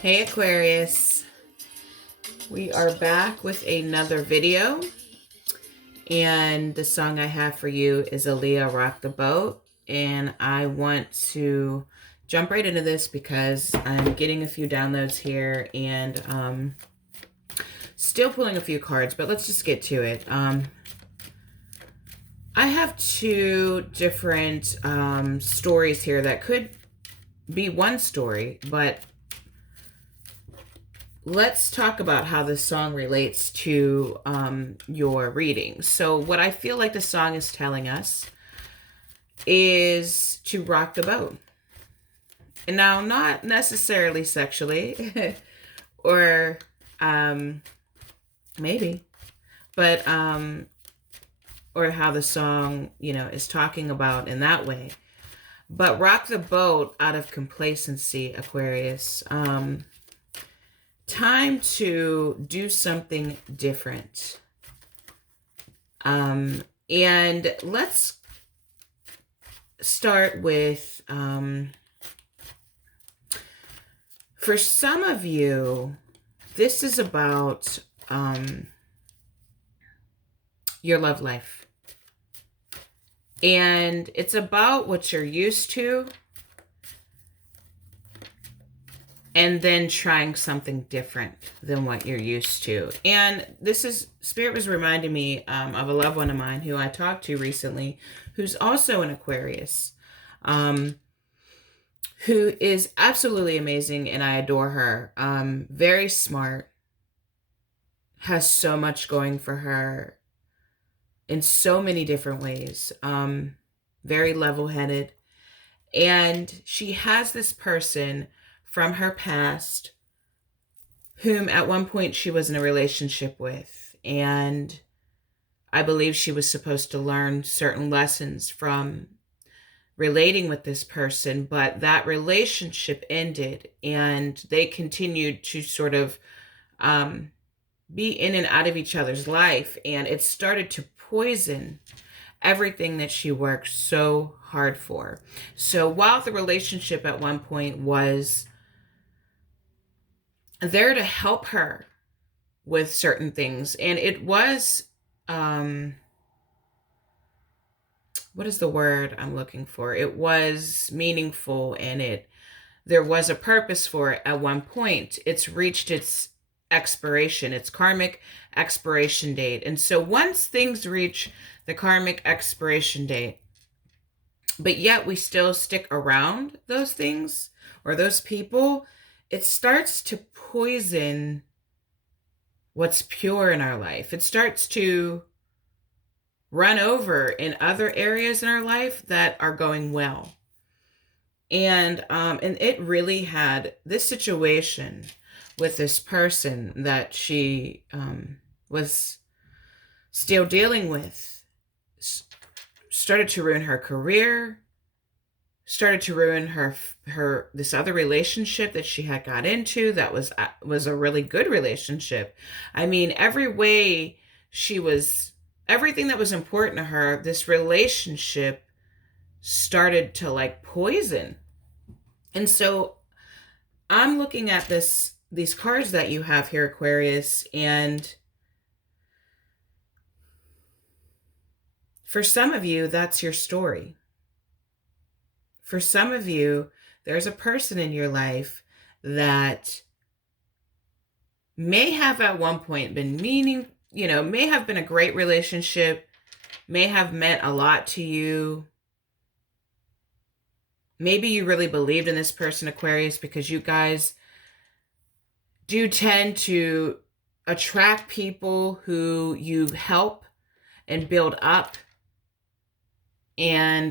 Hey Aquarius, we are back with another video, and the song I have for you is Aaliyah Rock the Boat, and I want to jump right into this because I'm getting a few downloads here and still pulling a few cards, but let's just get to it. I have two different stories here that could be one story, but let's talk about how this song relates to your reading. So what I feel like the song is telling us is to rock the boat. And now, not necessarily sexually, or maybe, but or how the song, is talking about in that way. But rock the boat out of complacency, Aquarius. Time to do something different. And let's start with, for some of you, this is about your love life. And it's about what you're used to and then trying something different than what you're used to. And this is, Spirit was reminding me of a loved one of mine who I talked to recently, who's also an Aquarius, who is absolutely amazing, and I adore her. Very smart, has so much going for her in so many different ways. Very level-headed. And she has this person from her past whom at one point she was in a relationship with. And I believe she was supposed to learn certain lessons from relating with this person, but that relationship ended and they continued to sort of be in and out of each other's life. And it started to poison everything that she worked so hard for. So while the relationship at one point was there to help her with certain things, and it was, what is the word I'm looking for? It was meaningful, and there was a purpose for it at one point. It's reached its expiration, its karmic expiration date. And so once things reach the karmic expiration date, but yet we still stick around those things or those people, it starts to poison what's pure in our life. It starts to run over in other areas in our life that are going well. And it really had this situation with this person that she was still dealing with, started to ruin her career, started to ruin her this other relationship that she had got into that was a really good relationship. I mean, everything that was important to her, this relationship started to like poison. And so I'm looking at these cards that you have here, Aquarius, and for some of you, that's your story. For some of you, there's a person in your life that may have at one point been may have been a great relationship, may have meant a lot to you. Maybe you really believed in this person, Aquarius, because you guys do tend to attract people who you help and build up and,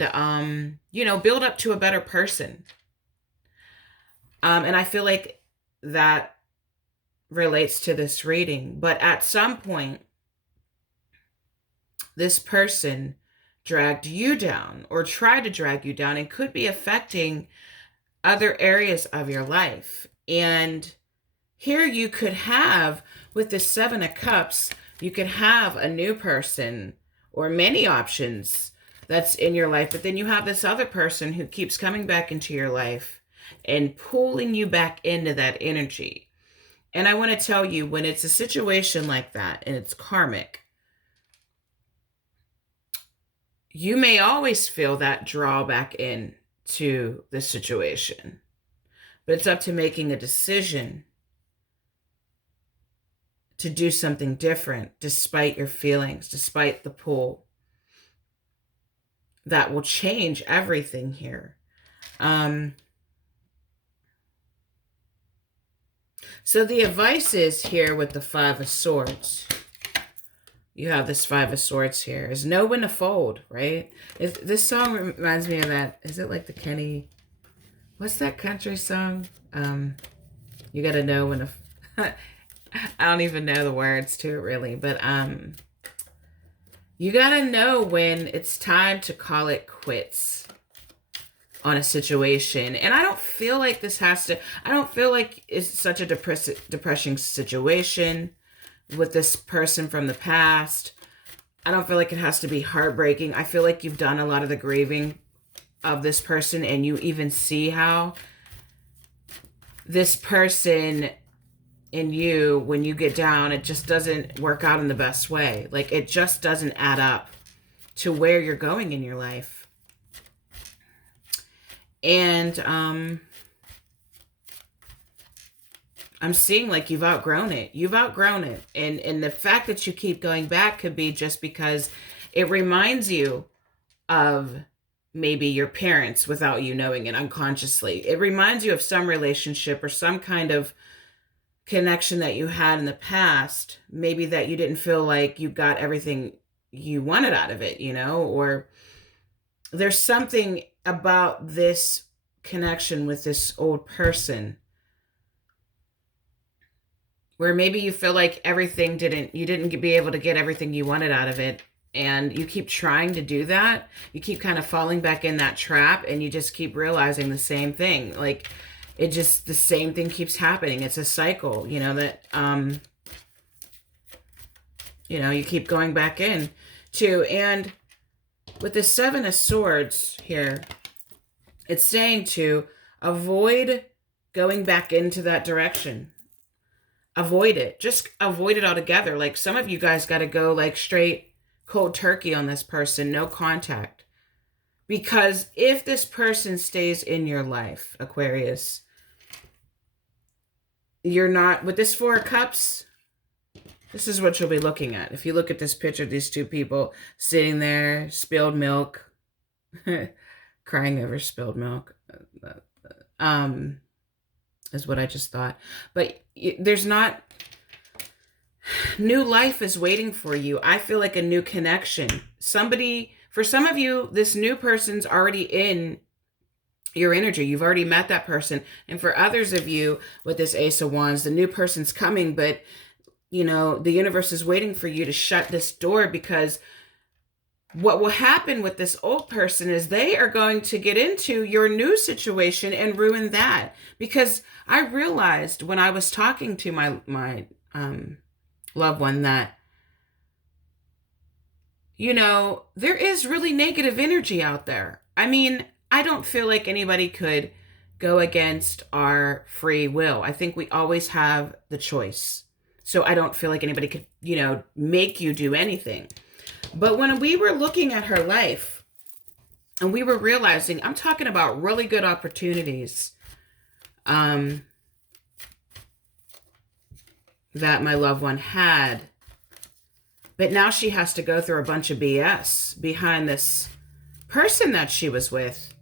build up to a better person. And I feel like that relates to this reading. But at some point, this person dragged you down or tried to drag you down and could be affecting other areas of your life. And here you could have, with the Seven of Cups, you could have a new person or many options that's in your life. But then you have this other person who keeps coming back into your life. and pulling you back into that energy. And I want to tell you, when it's a situation like that and it's karmic, you may always feel that draw back in to the situation, but it's up to making a decision to do something different despite your feelings, despite the pull. That will change everything here. So the advice is here with the Five of Swords. You have this Five of Swords here. Is know when to fold, right? This song reminds me of that. Is it like the Kenny? What's that country song? You got to know when to... I don't even know the words to it really, but you got to know when it's time to call it quits on a situation. And I don't feel like this has to... I don't feel like it's such a depressing situation with this person from the past. I don't feel like it has to be heartbreaking. I feel like you've done a lot of the grieving of this person, and you even see how this person in you, when you get down, it just doesn't work out in the best way. Like, it just doesn't add up to where you're going in your life. And I'm seeing like you've outgrown it. You've outgrown it. And the fact that you keep going back could be just because it reminds you of maybe your parents without you knowing it unconsciously. It reminds you of some relationship or some kind of connection that you had in the past. Maybe that you didn't feel like you got everything you wanted out of it, you know, or there's something about this connection with this old person where maybe you feel like you didn't be able to get everything you wanted out of it. And you keep trying to do that. You keep kind of falling back in that trap, and you just keep realizing the same thing. Like, the same thing keeps happening. It's a cycle, you know, that, you keep going back in to. And with the Seven of Swords here, it's saying to avoid going back into that direction. Avoid it. Just avoid it altogether. Like, some of you guys got to go like straight cold turkey on this person. No contact. Because if this person stays in your life, Aquarius, you're not... With this Four of Cups, this is what you'll be looking at. If you look at this picture, these two people sitting there, spilled milk, crying over spilled milk, is what I just thought. But there's not... New life is waiting for you. I feel like a new connection. For some of you, this new person's already in your energy. You've already met that person. And for others of you, with this Ace of Wands, the new person's coming, but, the universe is waiting for you to shut this door, because what will happen with this old person is they are going to get into your new situation and ruin that. Because I realized when I was talking to my loved one that, there is really negative energy out there. I mean, I don't feel like anybody could go against our free will. I think we always have the choice. So I don't feel like anybody could, make you do anything. But when we were looking at her life and we were realizing, I'm talking about really good opportunities, that my loved one had, but now she has to go through a bunch of BS behind this person that she was with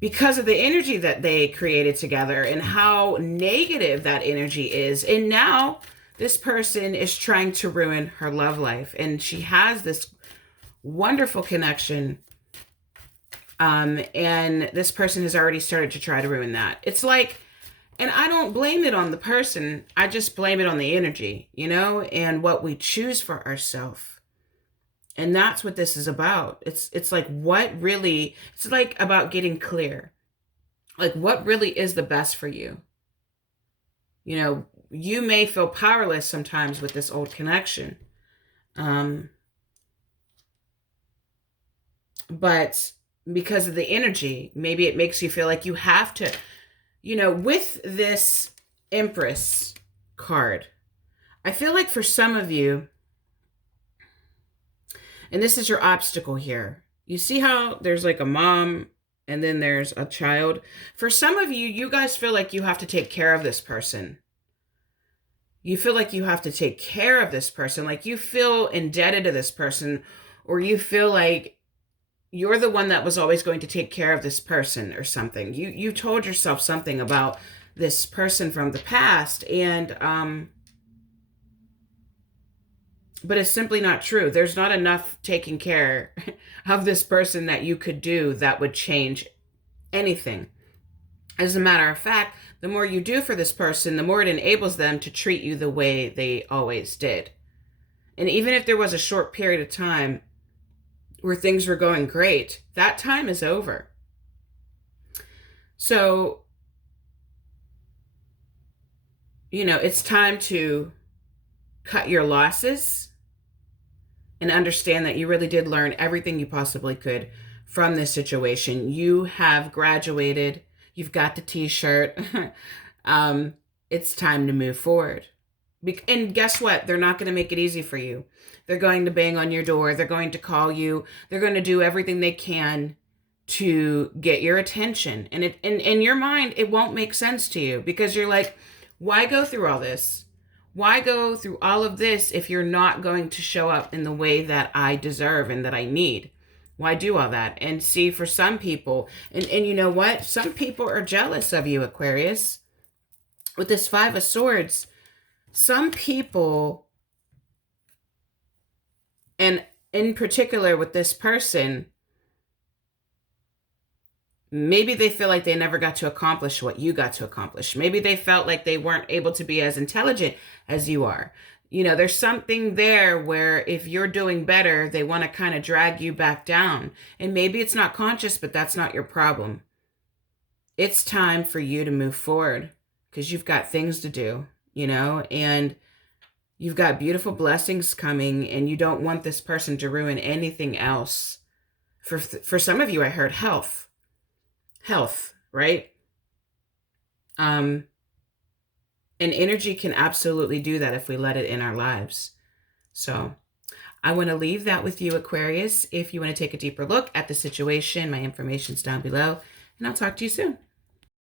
because of the energy that they created together and how negative that energy is. And now this person is trying to ruin her love life, and she has this wonderful connection, and this person has already started to try to ruin that. It's like... And I don't blame it on the person. I just blame it on the energy, and what we choose for ourselves. And that's what this is about. It's like it's like about getting clear. Like, what really is the best for you? You may feel powerless sometimes with this old connection. But because of the energy. Maybe it makes you feel like you have to, with this Empress card, I feel like for some of you, and this is your obstacle here, you see how there's like a mom and then there's a child. For some of you, you guys feel like you have to take care of this person. You feel like you have to take care of this person. Like you feel indebted to this person, or you feel like you're the one that was always going to take care of this person or something. You told yourself something about this person from the past, and but it's simply not true. There's not enough taking care of this person that you could do that would change anything. As a matter of fact, the more you do for this person, the more it enables them to treat you the way they always did. And even if there was a short period of time where things were going great, that time is over. So, it's time to cut your losses and understand that you really did learn everything you possibly could from this situation. You have graduated. You've got the t-shirt. It's time to move forward. And guess what? They're not going to make it easy for you. They're going to bang on your door. They're going to call you. They're going to do everything they can to get your attention. And in your mind, it won't make sense to you because you're like, why go through all this? Why go through all of this if you're not going to show up in the way that I deserve and that I need? Why do all that? And see, for some people, and you know what? Some people are jealous of you, Aquarius. With this Five of Swords, some people, and in particular with this person, maybe they feel like they never got to accomplish what you got to accomplish. Maybe they felt like they weren't able to be as intelligent as you are. There's something there where if you're doing better, they want to kind of drag you back down. And maybe it's not conscious, but that's not your problem. It's time for you to move forward because you've got things to do, and you've got beautiful blessings coming, and you don't want this person to ruin anything else. For some of you, I heard health, right? And energy can absolutely do that if we let it in our lives. So I want to leave that with you, Aquarius. If you want to take a deeper look at the situation, my information's down below, and I'll talk to you soon.